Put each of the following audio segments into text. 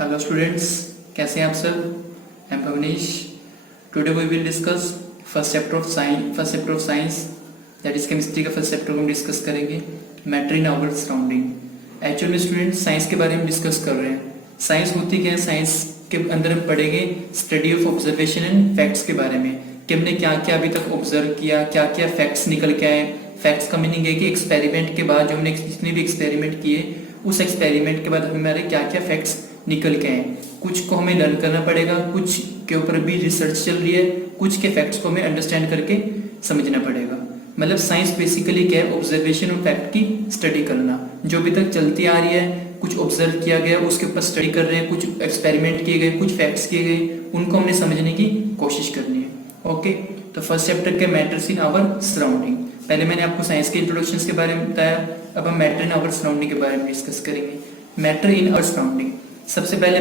Hello students, कैसे हैं आप सब। I am Bhavnish. Today we will discuss first chapter of science, that is chemistry का फर्स्ट चैप्टर को हम डिस्कस करेंगे, matter in our surrounding. Actual में स्टूडेंट्स साइंस के बारे में डिस्कस कर रहे हैं। साइंस होती क्या है? साइंस के अंदर हम पढ़ेंगे study of observation and facts के बारे में, कि हमने क्या क्या अभी तक ऑब्जर्व किया, क्या क्या फैक्ट्स निकल के आए। फैक्ट्स का मीनिंग है कि एक्सपेरिमेंट के बाद जो हमने जितने भी एक्सपेरिमेंट किए, उस एक्सपेरिमेंट के बाद हमारे क्या क्या फैक्ट्स निकल के आए। कुछ को हमें लर्न करना पड़ेगा, कुछ के ऊपर भी रिसर्च चल रही है, कुछ के फैक्ट्स को हमें अंडरस्टैंड करके समझना पड़ेगा। मतलब साइंस बेसिकली क्या है? ऑब्जर्वेशन और फैक्ट की स्टडी करना। जो अभी तक चलती आ रही है, कुछ ऑब्जर्व किया गया उसके ऊपर स्टडी कर रहे हैं, कुछ एक्सपेरिमेंट किए गए, कुछ फैक्ट्स किए गए, उनको हमने समझने की कोशिश करनी है। ओके, तो फर्स्ट चैप्टर के मैटर्स इन आवर सराउंडिंग। पहले मैंने आपको साइंस के इंट्रोडक्शन के बारे में बताया, अब हम मैटर इन आवर सराउंडिंग के बारे में डिस्कस करेंगे। मैटर इन आवर सराउंडिंग, सबसे पहले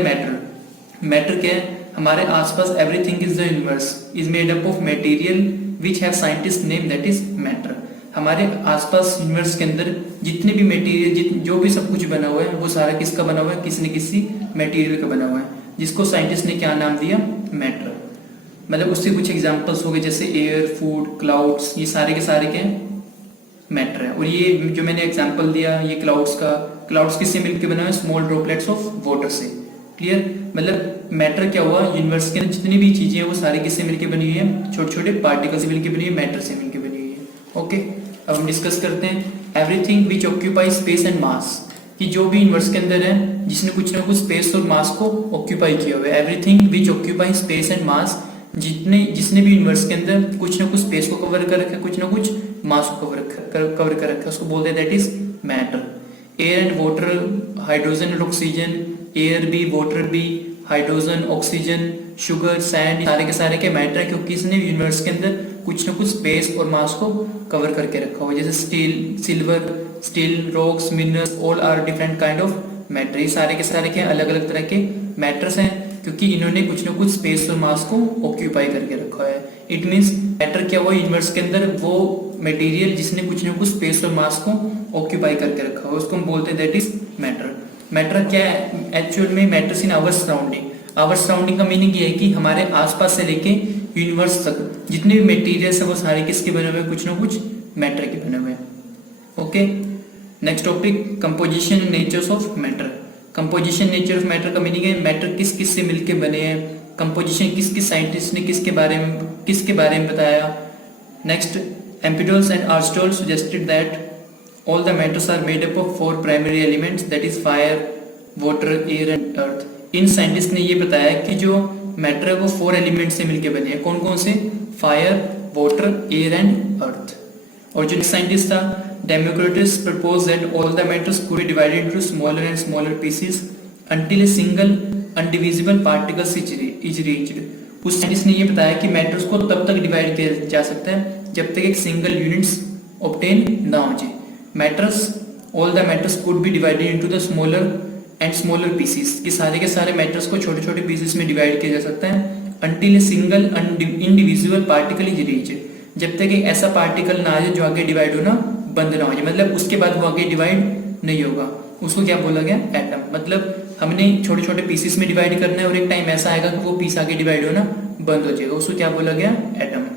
मैटर क्या है? हमारे आसपास everything is the universe is made up of material which have scientist name that is matter. हमारे आसपास यूनिवर्स के अंदर जितने भी मटेरियल, जो भी सब कुछ बना हुआ है, वो सारा किसका बना हुआ है? किसी न किसी मटेरियल का बना हुआ है, जिसको साइंटिस्ट ने क्या नाम दिया? मैटर। मतलब उससे कुछ एग्जांपल्स हो गए, जैसे एयर, फूड, क्लाउड्स, ये सारे के सारे क्या मैटर है। और ये जो मैंने एग्जांपल दिया, ये क्लाउड्स किससे मिलकर बना है? स्मॉल ड्रॉपलेट्स ऑफ वाटर से। क्लियर? मतलब मैटर क्या हुआ? यूनिवर्स के अंदर जितनी भी चीजें हैं वो सारी किससे मिलकर बनी हुई है? छोटे छोटे पार्टिकल से मिलकर बनी हुई है, मैटर से मिलकर बनी हुई है। ओके, अब हम डिस्कस करते हैं everything which occupy space and mass, कि जो भी यूनिवर्स के अंदर है जिसने कुछ ना कुछ स्पेस और मास को ऑक्यूपाई किया हुआ है। Everything which occupy space and mass, जिसने भी यूनिवर्स के अंदर कुछ ना कुछ स्पेस को कवर कर रखा है, कुछ ना कुछ मास को कवर कर रखा है, उसको बोलते हैं that is matter. Air and water, hydrogen and oxygen, air भी, वाटर भी, हाइड्रोजन, ऑक्सीजन, शुगर, सैंड, सारे के सारे के मैटर है, क्योंकि इसने यूनिवर्स के अंदर कुछ ना कुछ स्पेस और मास को कवर करके रखा हुआ है। जैसे steel, rocks, minerals, all are different kind of matter. ये सारे के सारे के अलग अलग तरह के मैटर्स हैं, क्योंकि इन्होंने कुछ ना कुछ स्पेस और मास को ऑक्यूपाई करके रखा है। इट मींस मैटर क्या हुआ? यूनिवर्स के अंदर वो मटेरियल जिसने कुछ ना कुछ स्पेस और मास को ऑक्यूपाई करके रखा हुआ है, उसको हम बोलते हैं दैट इज मैटर। मैटर क्या है एक्चुअल में? Matters in our surrounding. Our surrounding का मीनिंग ये है कि हमारे आसपास से लेके यूनिवर्स तक जितने भी मटेरियल्स है वो सारे किसके बने हुए? कुछ ना कुछ मैटर के बने हुए हैं। Okay, next topic, composition and natures of matter. Composition nature of matter का मीनिंग है मैटर किस किस से मिलके बने हैं, कंपोजिशन किस किस साइंटिस्ट ने किसके बारे में बताया। Next, Empedocles and Aristotle suggested that all the matters are made up of four primary elements, that is fire, water, air and earth. In scientist ने ये बताया कि जो मैटर है वो 4 एलिमेंट से मिलके बने हैं। कौन कौन से? Fire, water, air and earth. और जो साइंटिस्ट था Democritus proposed that all the matters could be divided into smaller and smaller pieces until a single indivisible particle is reached. उस साइंटिस्ट ने ये बताया कि मैटर्स को तब तक डिवाइड किया जा सकता है जब तक एक सिंगल यूनिट्स ऑब्टेन ना हो जाए। all the matters could be divided into the smaller and smaller pieces, कि सारे के सारे मैटर्स को छोटे छोटे पीसेस में डिवाइड किया जा सकता है until a single indivisible particle is reached, जब तक एक ऐसा पार्टिकल ना आ जाए जो आगे डिवाइड होना बंद ना हो जाए। मतलब उसके बाद वो आगे डिवाइड नहीं होगा। उसको क्या बोला गया? एटम। मतलब हमने छोटे छोटे पीसेस में डिवाइड करना है और एक टाइम ऐसा आएगा कि वो पीस आगे डिवाइड होना बंद हो जाएगा, उसको क्या बोला गया? एटम।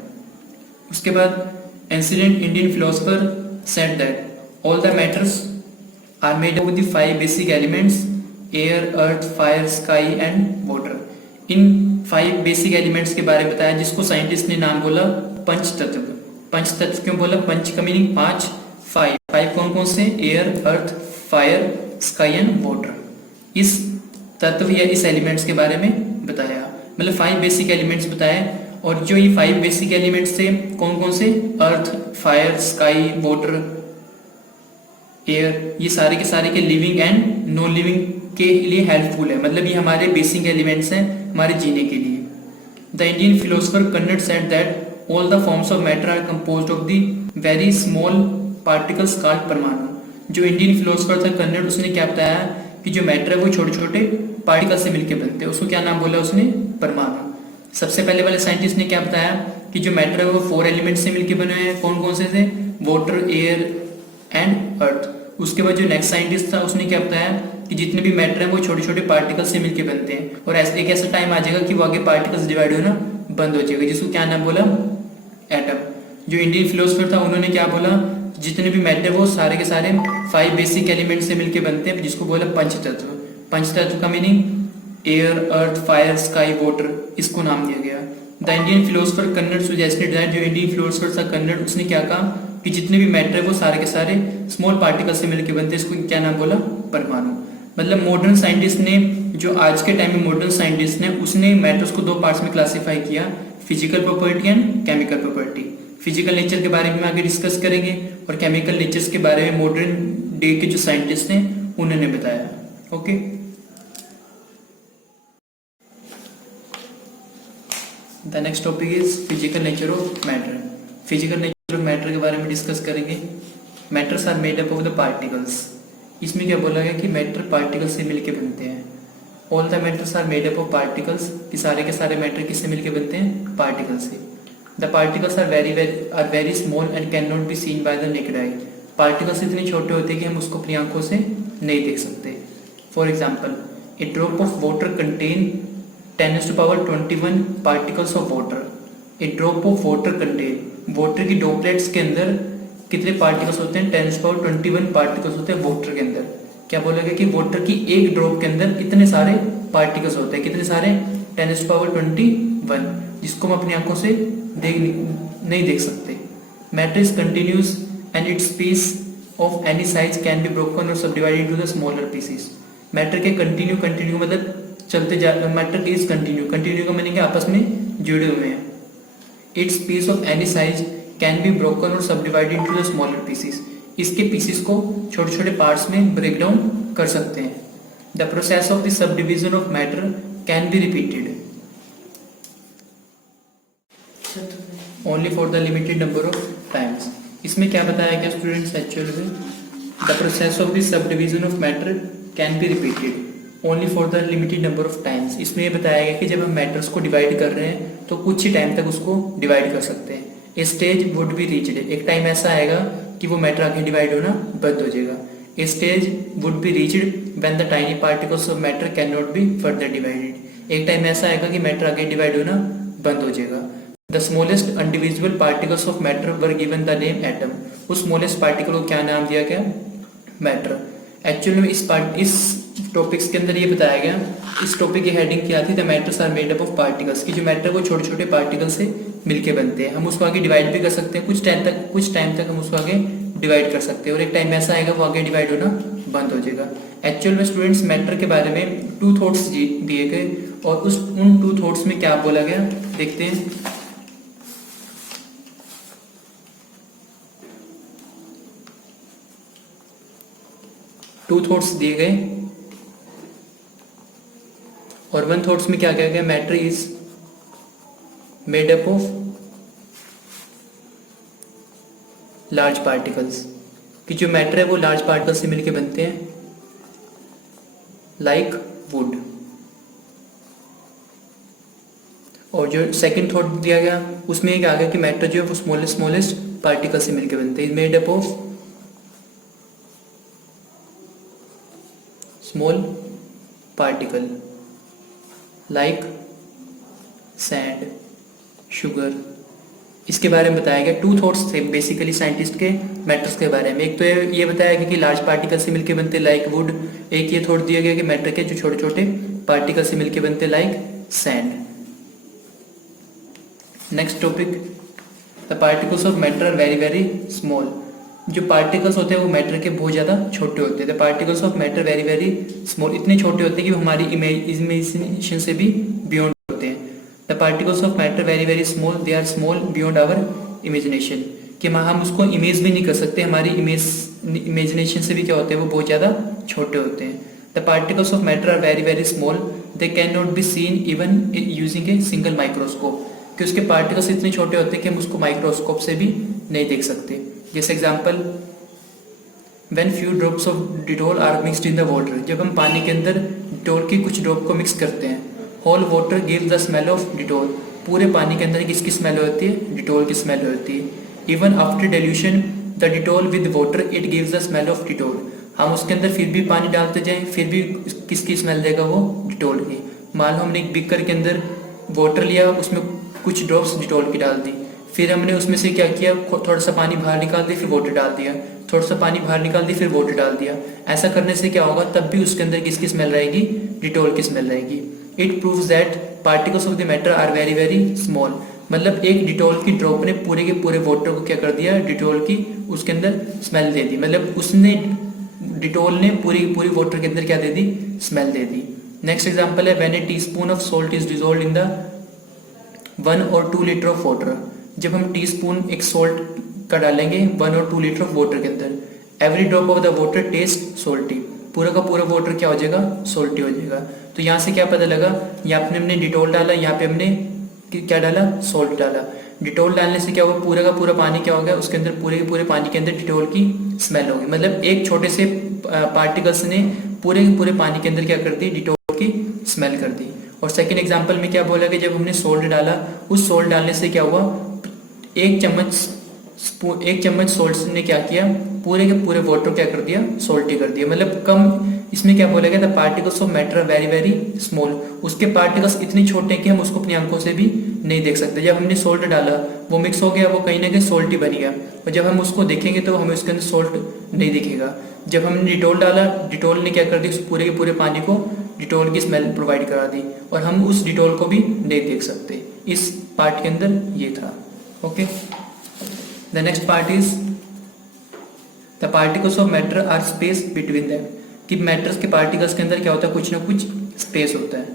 उसके बाद ancient Indian philosopher said that all the matters are made up of the 5 basic elements: air, earth, fire, sky and water. In 5 basic elements के बारे में बताया, जिसको साइंटिस्ट ने नाम बोला पंचतत्व। पंचतत्व क्यों बोला? पंच का मीनिंग 5, 5 कौन कौन से? Air, earth, fire, sky and water. इस तत्व या इस एलिमेंट्स के बारे में बताया। मतलब 5 बेसिक एलिमेंट्स बताए, और जो ये 5 बेसिक एलिमेंट्स थे कौन कौन से? अर्थ, फायर, स्काई, वाटर, एयर, ये सारे के सारे के लिविंग एंड नॉन लिविंग के लिए हेल्पफुल है। मतलब ये हमारे बेसिक एलिमेंट्स हैं हमारे जीने के लिए। The Indian philosopher Kanad said that all the forms of matter are composed of the very small particles called paramanu. जो इंडियन फिलोसोफर था कन्नड, उसने क्या बताया कि जो मैटर है वो छोटे छोटे पार्टिकल से मिलकर बनते हैं। उसको क्या नाम बोला उसने? परमाणु। सबसे पहले वाले साइंटिस्ट ने क्या बताया कि जो मैटर है वो 4 एलिमेंट से मिलकर बने हुए हैं। कौन कौन से थे? Water, air and earth. उसके बाद जो नेक्स्ट साइंटिस्ट था उसने क्या बताया कि जितने भी मैटर हैं वो छोटे छोटे पार्टिकल्स से मिलके बनते हैं, और एक ऐसा टाइम आ जाएगा कि वो आगे पार्टिकल्स डिवाइड होना बंद हो जाएगा, जिसको क्या नाम बोला, एटम। जो इंडियन फिलोसफर था उन्होंने क्या बोला, जितने भी मैटर वो सारे के सारे 5 बेसिक एलिमेंट से मिलके बनते हैं, जिसको बोला पंचतत्व। पंचतत्व का मीनिंग एयर, अर्थ, फायर, स्काई, वाटर, इसको नाम दिया गया। The Indian philosopher Kannada suggested that, जो इंडियन फिलोसफर था कन्नड़, उसने क्या कहा कि जितने भी मैटर है वो सारे के सारे स्मॉल पार्टिकल से मिलकर बनते हैं, इसको क्या नाम बोला, परमाणु। मतलब मॉडर्न साइंटिस्ट ने, जो आज के टाइम में मॉडर्न साइंटिस्ट ने, उसने मैटर्स को 2 पार्ट्स में क्लासिफाई किया, physical property and chemical property. Physical nature के बारे में आगे डिस्कस करेंगे, और केमिकल नेचर्स के बारे में मॉडर्न डे के जो साइंटिस्ट हैं उन्होंने बताया। Okay, the next topic is physical nature of matter. Physical nature of matter के बारे में डिस्कस करेंगे। Matters are made up of the particles. इसमें क्या बोला गया कि मैटर पार्टिकल्स से मिलके बनते हैं। All the matters are made up of particles, कि सारे के सारे मैटर किससे मिलके बनते हैं, पार्टिकल्स से। The particles are very small and can not be seen by the naked eye. Particles इतने छोटे होते हैं कि हम उसको अपनी आंखों से नहीं देख सकते। For example, A drop of water contain 10⁻21 particles of water. A drop of water contain, water की ड्रॉपलेट्स के अंदर कितने पार्टिकल्स होते हैं, 10⁻21 पार्टिकल्स होते हैं वाटर के अंदर। क्या बोला गया कि वाटर की एक ड्रॉप के अंदर इतने सारे पार्टिकल्स होते हैं, कितने सारे, 10⁻21, जिसको हम अपनी आंखों से नहीं देख सकते। Matter is continuous and its piece of any size can be broken और subdivided into the smaller pieces. Matter के कंटिन्यू मतलब चलते जा, मैटर इज कंटिन्यू का मीनिंग आपस में जुड़े हुए हैं। Its piece of any size can be broken और subdivided into the smaller pieces. इसके पीसेस को छोटे छोटे पार्ट्स में ब्रेक डाउन कर सकते हैं। The process of the sub division of matter can be repeated only for the limited number of times. इसमें क्या बताया गया स्टूडेंट्स, एक्चुअल में the process of the sub division of matter can be repeated only for the limited number of times. इसमें ये बताया गया कि जब हम मैटर्स को डिवाइड कर रहे हैं तो कुछ ही टाइम तक उसको डिवाइड कर सकते हैं। A stage would be reached, एक टाइम ऐसा आएगा कि वो मैटर आगे डिवाइड होना बंद हो जाएगा। A stage would be reached when the tiny particles of matter can not be further divided, एक टाइम ऐसा आएगा कि मैटर आगे डिवाइड होना बंद हो जाएगा। The smallest individual particles of matter were given the name atom. उस स्मॉलेस्ट पार्टिकल को क्या नाम दिया गया, मैटर। एक्चुअली में इस टॉपिक्स के अंदर ये बताया गया, इस टॉपिक की हेडिंग क्या थी, the matters are made up of particles, की जो मैटर वो छोटे छोटे पार्टिकल से मिलके बनते हैं। हम उसको आगे डिवाइड भी कर सकते हैं, कुछ टाइम तक हम उसको आगे डिवाइड कर सकते हैं, और एक टाइम ऐसा आएगा वो आगे डिवाइड होना बंद हो जाएगा। एक्चुअल में स्टूडेंट्स मैटर के बारे में 2 थॉट्स दिए गए, और उन 2 थॉट्स में क्या बोला गया देखते हैं। टू थॉट्स दिए गए, और 1 थॉट्स में क्या कहा गया, matter is made up of large particles, कि जो मैटर है वो लार्ज पार्टिकल से मिलके बनते हैं, लाइक वुड। और जो सेकंड थॉट दिया गया उसमें क्या आ गया कि मैटर जो है वो स्मॉलेस्ट पार्टिकल से मिलके बनते हैं, made up of small particle like sand, sugar. इसके बारे में बताया गया। 2 थॉट्स थे बेसिकली साइंटिस्ट के मैटर्स के बारे में। एक तो ये बताया गया कि लार्ज पार्टिकल से मिलके बनते लाइक वुड, एक ये थॉट दिया गया कि मैटर के जो छोटे छोटे पार्टिकल से मिलके बनते like sand. Next topic, the particles of matter are very very small. जो पार्टिकल्स होते हैं वो मैटर के बहुत ज़्यादा छोटे होते हैं। The particles of matter very very small, इतने छोटे होते हैं कि वो हमारी इमेजिनेशन से भी बियॉन्ड होते हैं। The particles of matter very very small, they are small beyond our imagination, कि हम उसको इमेज भी नहीं कर सकते, हमारी इमेजिनेशन से भी क्या होते हैं वो बहुत ज़्यादा छोटे होते हैं। The particles of matter are very very small, they can not be seen even using a single microscope, कि उसके पार्टिकल्स इतने छोटे होते हैं कि हम उसको माइक्रोस्कोप से भी नहीं देख सकते। जैसे example, when few drops of Dettol are mixed in the water, जब हम पानी के अंदर डिटॉल की कुछ ड्रॉप को मिक्स करते हैं, whole water give the smell of Dettol, पूरे पानी के अंदर किसकी स्मेल होती है, डिटॉल की स्मेल होती है। Even after dilution the Dettol with water it gives the smell of Dettol, हम उसके अंदर फिर भी पानी डालते जाएं, फिर भी किसकी स्मेल देगा? वो डिटॉल की। मान लो हमने एक बीकर के अंदर वाटर लिया, उसमें कुछ ड्रॉप्स डिटॉल की डाल दी, फिर हमने उसमें से क्या किया, थोड़ा सा पानी बाहर निकाल दिया, फिर वाटर डाल दिया, थोड़ा सा पानी बाहर निकाल दी, फिर वाटर डाल दिया। ऐसा करने से क्या होगा? तब भी उसके अंदर किसकी स्मेल रहेगी? डिटॉल की स्मेल रहेगी। It proves that particles of the matter are very very small. मतलब एक डिटॉल की ड्रॉप ने पूरे के पूरे वाटर को क्या कर दिया? डिटॉल की उसके अंदर स्मेल दे दी। मतलब उसने डिटॉल ने पूरी पूरी वाटर के अंदर क्या दे दी? स्मेल दे दी। नेक्स्ट एग्जांपल है when A teaspoon of salt is dissolved in the 1 और 2 लीटर ऑफ वाटर। जब हम टीस्पून एक सॉल्ट का डालेंगे 1 और 2 लीटर ऑफ वाटर के अंदर, every drop of the water taste salty. पूरा का पूरा वाटर क्या हो जाएगा? सोल्टी हो जाएगा। तो यहाँ से क्या पता लगा? यहाँ पे हमने डिटॉल डाला, यहाँ पे हमने क्या डाला? सॉल्ट डाला। डिटॉल डालने से क्या हुआ? पूरा का पूरा पानी क्या हो गया? उसके अंदर पूरे के पूरे पानी के अंदर डिटॉल की स्मेल होगी। मतलब एक छोटे से पार्टिकल्स ने पूरे के पूरे पानी के अंदर क्या कर दी? डिटॉल की स्मेल कर दी। और सेकेंड एग्जाम्पल में क्या बोला कि जब हमने सोल्ट डाला, उस सोल्ट डालने से क्या हुआ? एक चम्मच सोल्ट ने क्या किया? पूरे के पूरे वाटर क्या कर दिया? सोल्टी कर दिया। मतलब कम। इसमें क्या बोला गया? The particles of matter are very very small. उसके पार्टिकल्स इतने छोटे हैं कि हम उसको अपनी आंखों से भी नहीं देख सकते। जब हमने सोल्ट डाला, वो मिक्स हो गया, वो कहीं ना कहीं सोल्टी बन गया, और जब हम उसको देखेंगे तो हमें उसके अंदर सोल्ट नहीं दिखेगा। जब हमने डिटॉल डाला, डिटॉल ने क्या कर दी? उस पूरे के पूरे पानी को डिटॉल की स्मेल प्रोवाइड करा दी, और हम उस डिटॉल को भी नहीं देख सकते। इस पार्ट के अंदर ये था। Okay, the next part is the particles of matter are space between them. कि मैटर्स के पार्टिकल्स के अंदर क्या होता है? कुछ ना कुछ स्पेस होता है।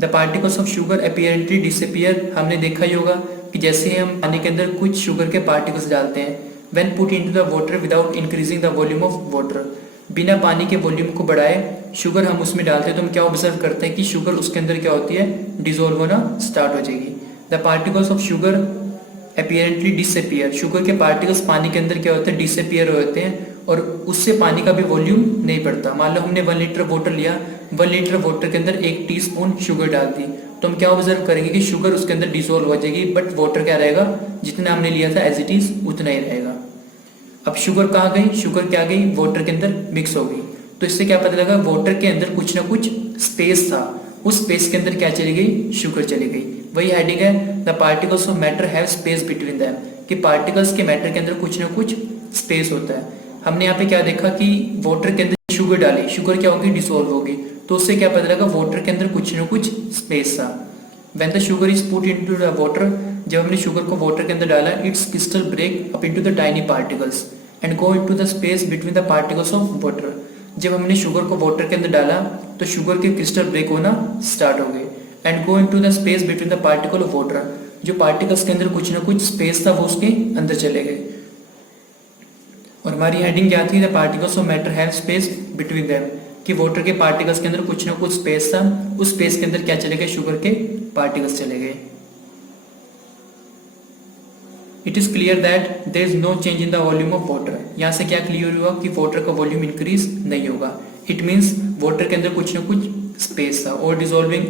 The particles of sugar apparently disappear. हमने देखा ही होगा कि जैसे हम पानी के अंदर कुछ शुगर के पार्टिकल्स डालते हैं, when put into the water without increasing the volume of water, बिना पानी के वॉल्यूम को बढ़ाए शुगर हम उसमें डालते हैं, तो हम क्या ऑब्जर्व करते हैं कि शुगर उसके अंदर क्या होती है? डिसॉल्व होना स्टार्ट हो जाएगी। The particles of sugar apparently disappear. Sugar के पार्टिकल्स पानी के अंदर क्या होते हैं? डिसअपीयर होते हैं, और उससे पानी का भी वॉल्यूम नहीं बढ़ता। मान लो हमने 1 लीटर वाटर लिया, 1 लीटर वाटर के अंदर 1 टीस्पून शुगर डाल दी, तो हम क्या ऑब्जर्व करेंगे कि शुगर उसके अंदर डिसॉल्व हो जाएगी, बट वाटर क्या रहेगा? जितना हमने लिया था एज इट इज उतना ही रहेगा। अब शुगर कहाँ गई? शुगर क्या गई? वाटर के अंदर मिक्स हो गई। तो इससे क्या पता लगा? वाटर के अंदर कुछ ना कुछ स्पेस था, उस स्पेस के अंदर क्या चली गई? शुगर चली गई। वही हेडिंग है the particles of matter have space between them. कि पार्टिकल्स के मैटर के अंदर कुछ ना कुछ स्पेस होता है। हमने यहाँ पे क्या देखा कि वाटर के अंदर शुगर डाली, शुगर क्या होगी? डिसॉल्व होगी। तो उससे क्या पता लगा? वाटर के अंदर कुछ ना कुछ स्पेस था। When the sugar is put into the water, जब हमने शुगर को वाटर के अंदर डाला, it's crystal break up into the tiny particles and go into the space between the particles of water. जब हमने शुगर को वाटर के अंदर डाला, तो शुगर के क्रिस्टल ब्रेक होना स्टार्ट हो गए, and go into the space between the particle of water. जो पार्टिकल्स के अंदर कुछ ना कुछ स्पेस था, वो उसके अंदर चले गए। और हमारी हेडिंग क्या थी? The particles of matter have space between them. कि वाटर के पार्टिकल्स के अंदर कुछ ना कुछ स्पेस था, उस स्पेस के अंदर क्या चले गए? शुगर के पार्टिकल्स चले गए। It is clear that there is no change in the volume of water. यहाँ से क्या क्लियर हुआ कि वाटर का वॉल्यूम इंक्रीज नहीं होगा। इट मीन्स वाटर के अंदर कुछ ना कुछ स्पेस था। और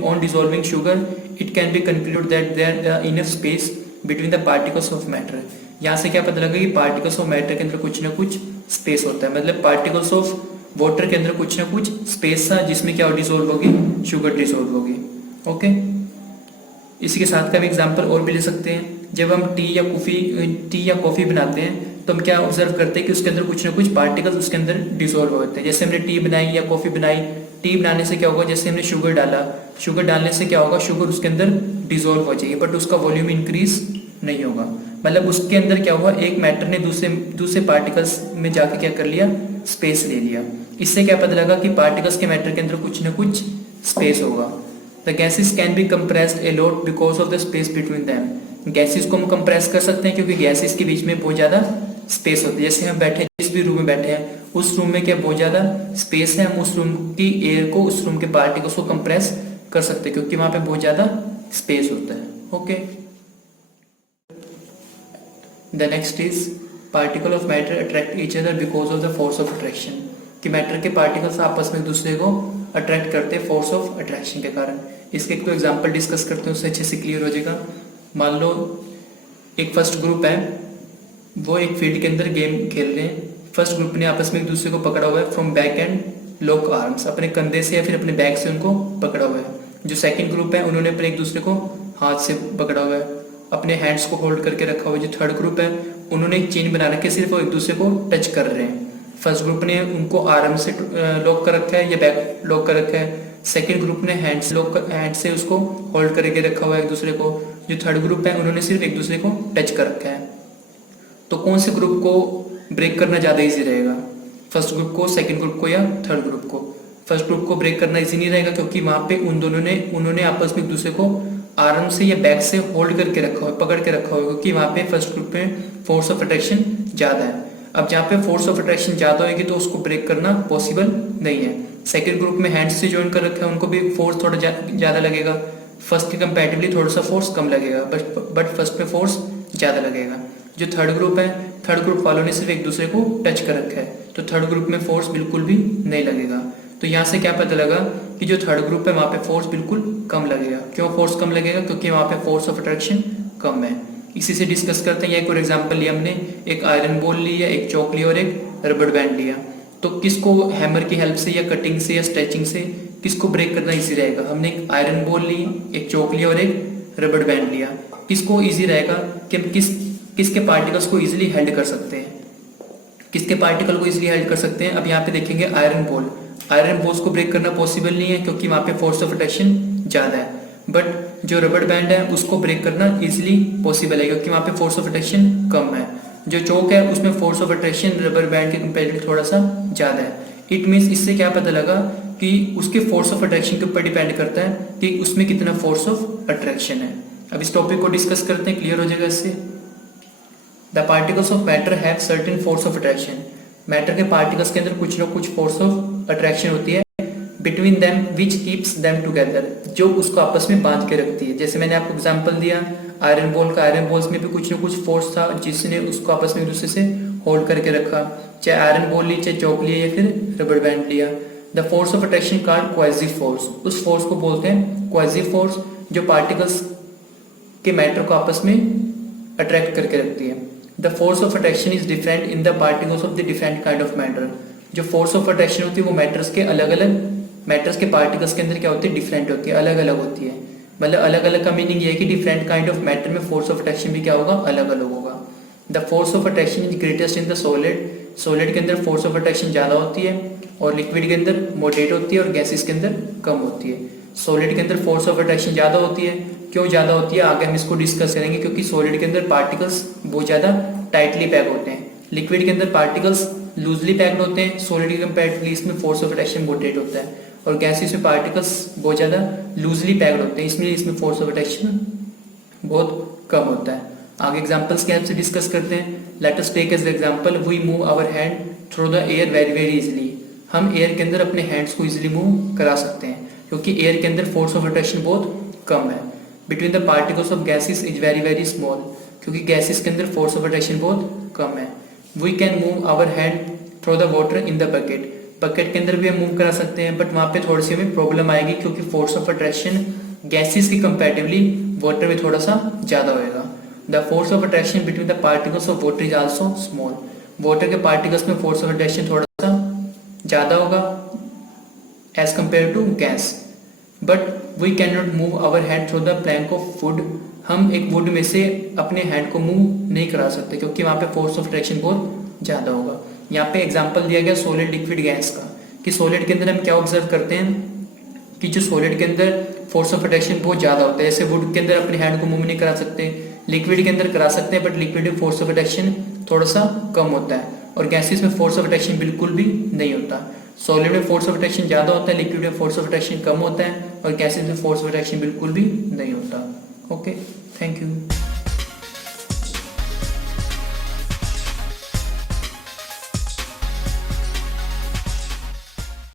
on dissolving sugar it can be conclude that there are enough space between the particles of matter. यहाँ से क्या पता लगा कि पार्टिकल्स ऑफ मैटर के अंदर कुछ ना कुछ स्पेस होता है। मतलब पार्टिकल्स ऑफ वाटर के अंदर कुछ ना कुछ स्पेस था, जिसमें क्या डिसॉल्व होगी? शुगर डिसॉल्व होगी। ओके, इसी के साथ का हम एग्जांपल और भी ले सकते हैं। जब हम टी या कॉफी बनाते हैं, तो हम क्या ऑब्जर्व करते हैं कि उसके अंदर कुछ ना कुछ पार्टिकल्स उसके अंदर डिसॉल्व होते हैं। जैसे हमने टी बनाई या कॉफी बनाई, टी बनाने से क्या होगा? जैसे हमने शुगर डाला, शुगर डालने से क्या होगा? शुगर उसके अंदर डिसॉल्व हो जाएगी, बट उसका वॉल्यूम इंक्रीज नहीं होगा। मतलब उसके अंदर क्या हुआ? एक मैटर ने दूसरे पार्टिकल्स में जाके क्या कर लिया? स्पेस ले लिया। इससे क्या पता लगा कि पार्टिकल्स के मैटर के अंदर कुछ ना कुछ स्पेस होगा। The gases can be compressed a lot because of the space between them. Gases को हम कंप्रेस कर सकते हैं क्योंकि गैसेस के बीच में बहुत ज्यादा स्पेस होती है। जैसे हम बैठे, जिस भी रूम में बैठे हैं, उस रूम में क्या बहुत ज्यादा स्पेस है, हम उस रूम की एयर को, उस रूम के पार्टिकल्स को कंप्रेस कर सकते हैं क्योंकि वहां पे बहुत ज्यादा स्पेस होता है। Okay, the next is particle of matter attract each other because of the force of attraction. कि मैटर के पार्टिकल्स आपस में एक दूसरे को अट्रैक्ट करते हैं फोर्स ऑफ अट्रैक्शन के कारण। इसके एक तो एग्जांपल डिस्कस करते हैं, उससे अच्छे से क्लियर हो जाएगा। मान लो एक फर्स्ट ग्रुप है, वो एक फील्ड के अंदर गेम खेल रहे हैं। फर्स्ट ग्रुप ने आपस में एक दूसरे को पकड़ा हुआ है from back and lock arms, अपने कंधे से या फिर अपने बैक से उनको पकड़ा हुआ है। जो सेकंड ग्रुप है उन्होंने अपने एक दूसरे को हाथ से पकड़ा हुआ है, अपने हैंड्स को होल्ड करके रखा हुआ है। जो थर्ड ग्रुप है उन्होंने एक चेन बना रखी है, सिर्फ वो एक दूसरे को टच कर रहे हैं। फर्स्ट ग्रुप ने उनको आर्म से लॉक कर रखा है या बैक लॉक कर रखा है। सेकंड ग्रुप ने हैंड से उसको होल्ड करके रखा हुआ है एक दूसरे को। जो थर्ड ग्रुप है उन्होंने सिर्फ एक दूसरे को टच कर रखा है। तो कौन से ग्रुप को ब्रेक करना ज्यादा इजी रहेगा, फर्स्ट ग्रुप को, सेकंड ग्रुप को या थर्ड ग्रुप को? फर्स्ट ग्रुप को ब्रेक करना इजी नहीं रहेगा, क्योंकि वहां पे उन्होंने आपस में एक दूसरे को आर्म से या बैक से होल्ड करके रखा हुआ है, पकड़ के रखा हुआ है, क्योंकि वहां पे फर्स्ट ग्रुप में फोर्स ऑफ अट्रैक्शन ज्यादा है। अब जहाँ पे फोर्स ऑफ अट्रैक्शन ज्यादा होगी तो उसको ब्रेक करना पॉसिबल नहीं है। सेकंड ग्रुप में हैंड्स से ज्वाइन कर रखा है, उनको भी फोर्स थोड़ा ज्यादा लगेगा, फर्स्ट के कंपैरेटिवली थोड़ा सा फोर्स कम लगेगा, बट फर्स्ट में फोर्स ज्यादा लगेगा। जो थर्ड ग्रुप है, थर्ड ग्रुप वालों ने सिर्फ एक दूसरे को टच कर रखा है, तो थर्ड ग्रुप में फोर्स बिल्कुल भी नहीं लगेगा। तो यहाँ से क्या पता लगा कि जो थर्ड ग्रुप है वहां पे फोर्स बिल्कुल कम लगेगा। क्यों फोर्स कम लगेगा? क्योंकि वहां पे फोर्स ऑफ अट्रैक्शन कम है। इसी से डिस्कस करते हैं। एक और एग्जांपल लिया हमने, एक आयरन बॉल लिया, एक चौक लिया और एक रबड़ बैंड लिया। तो किसको हैमर की हेल्प से या कटिंग से या स्ट्रेचिंग से किसको ब्रेक करना इजी रहेगा? हमने एक आयरन बॉल ली, एक चौक लिया और एक रबड़ बैंड लिया। किसको इजी रहेगा कि हम किसके पार्टिकल्स को इजिली हेल्ड कर सकते हैं, किसके पार्टिकल को इजिली हेल्ड कर सकते हैं? अब यहाँ पे देखेंगे आयरन बॉल, आयरन बॉल्स को ब्रेक करना पॉसिबल नहीं है, क्योंकि वहां पे फोर्स ऑफ अट्रैक्शन ज्यादा है। बट जो रबड़ बैंड है उसको ब्रेक करना इजिली पॉसिबल है, क्योंकि वहां पे फोर्स ऑफ अट्रैक्शन कम है। जो चौक है उसमें फोर्स ऑफ अट्रैक्शन रबड़ बैंड के कंपेरेटिवली थोड़ा सा ज्यादा है। इट मीन्स इससे क्या पता लगा कि उसके फोर्स ऑफ अट्रैक्शन के ऊपर डिपेंड करता है कि उसमें कितना फोर्स ऑफ अट्रैक्शन है। अब इस टॉपिक को डिस्कस करते हैं, क्लियर हो जाएगा इससे। The particles of matter have certain force of attraction. Matter के पार्टिकल्स के अंदर कुछ ना कुछ फोर्स ऑफ अट्रैक्शन होती है between them which keeps them together, जो उसको आपस में बांध के रखती है। जैसे मैंने आपको एग्जांपल दिया आयरन बॉल का, आयरन बॉल्स में भी कुछ ना कुछ फोर्स था जिसने उसको आपस में एक दूसरे से होल्ड करके रखा। चाहे आयरन बॉल ली, चाहे चौक लिया या फिर रबड़ बैंड लिया। The force of attraction called quasi force, उस फोर्स को बोलते हैं क्वाजी फोर्स, जो पार्टिकल्स के मैटर को आपस में अट्रैक्ट करके रखती है। The force of attraction is different in the particles of the different kind of matter. जो फोर्स ऑफ अट्रैक्शन होती है वो मैटर्स के अलग अलग, मैटर्स के पार्टिकल्स के अंदर क्या होती है, डिफरेंट होती है, अलग अलग होती है। मतलब अलग अलग का मीनिंग ये है कि डिफरेंट काइंड ऑफ मैटर में फोर्स ऑफ अट्रैक्शन भी क्या होगा, अलग अलग होगा। The force of attraction is greatest in the solid, solid के अंदर फोर्स ऑफ अट्रैक्शन ज्यादा होती है और लिक्विड के अंदर मॉडरेट होती है और गैसेस के अंदर कम होती है। सॉलिड के अंदर फोर्स ऑफ अट्रैक्शन ज्यादा होती है। क्यों ज्यादा होती है आगे हम इसको डिस्कस करेंगे, क्योंकि सॉलिड के अंदर पार्टिकल्स बहुत ज्यादा टाइटली पैक होते हैं, लिक्विड के अंदर पार्टिकल्स लूजली पैक्ड होते हैं। सॉलिड के कंपैरेटिवली इसमें फोर्स ऑफ अट्रैक्शन मॉडरेट होता है और गैसेस में पार्टिकल्स बहुत ज्यादा लूजली पैक्ड होते हैं, इसलिए इसमें फोर्स ऑफ अट्रैक्शन बहुत कम होता है। आगे एग्जांपल्स के हेल्प से डिस्कस करते हैं। Let us take as example, we move our hand through the air very very easily. हम एयर के अंदर अपने हैंड्स को इजीली मूव करा सकते हैं, क्योंकि एयर के अंदर फोर्स ऑफ अट्रैक्शन बहुत कम है। Between the particles of gases is very very small, क्योंकि गैसेस के अंदर फोर्स ऑफ अट्रैक्शन बहुत कम है। We can move our hand through the water in the bucket, bucket के अंदर भी हम मूव करा सकते हैं, बट वहां पे थोड़ी सी हमें प्रॉब्लम आएगी, क्योंकि फोर्स ऑफ अट्रैक्शन गैसेस की कंपैरेटिवली वाटर में थोड़ा सा ज्यादा होगा। The force of attraction between the particles of water is also small, water के पार्टिकल्स में फोर्स ऑफ अट्रैक्शन थोड़ा सा ज्यादा होगा as compare to gas. But we can not move our hand through the plank of wood, हम एक would में से अपने हैंड को मूव नहीं करा सकते, क्योंकि वहां पे फोर्स ऑफ अट्रैक्शन बहुत ज्यादा होगा। यहाँ पे एग्जांपल दिया गया सॉलिड लिक्विड गैस का, कि सॉलिड के अंदर हम क्या ऑब्जर्व करते हैं कि जो सॉलिड के अंदर फोर्स ऑफ अट्रैक्शन बहुत ज्यादा होता है। जैसे वुड के अंदर अपने हैंड को मूव नहीं करा सकते, लिक्विड के अंदर करा सकते हैं, बट लिक्विड में फोर्स ऑफ अट्रैक्शन थोड़ा सा कम होता है और गैसेस में फोर्स ऑफ अट्रैक्शन बिल्कुल भी नहीं होता। सॉलिड में फोर्स ऑफ अट्रैक्शन ज्यादा होता है, लिक्विड में फोर्स ऑफ अट्रैक्शन कम होता है और गैसेस में फोर्स ऑफ अट्रैक्शन बिल्कुल भी नहीं होता। Okay, thank you.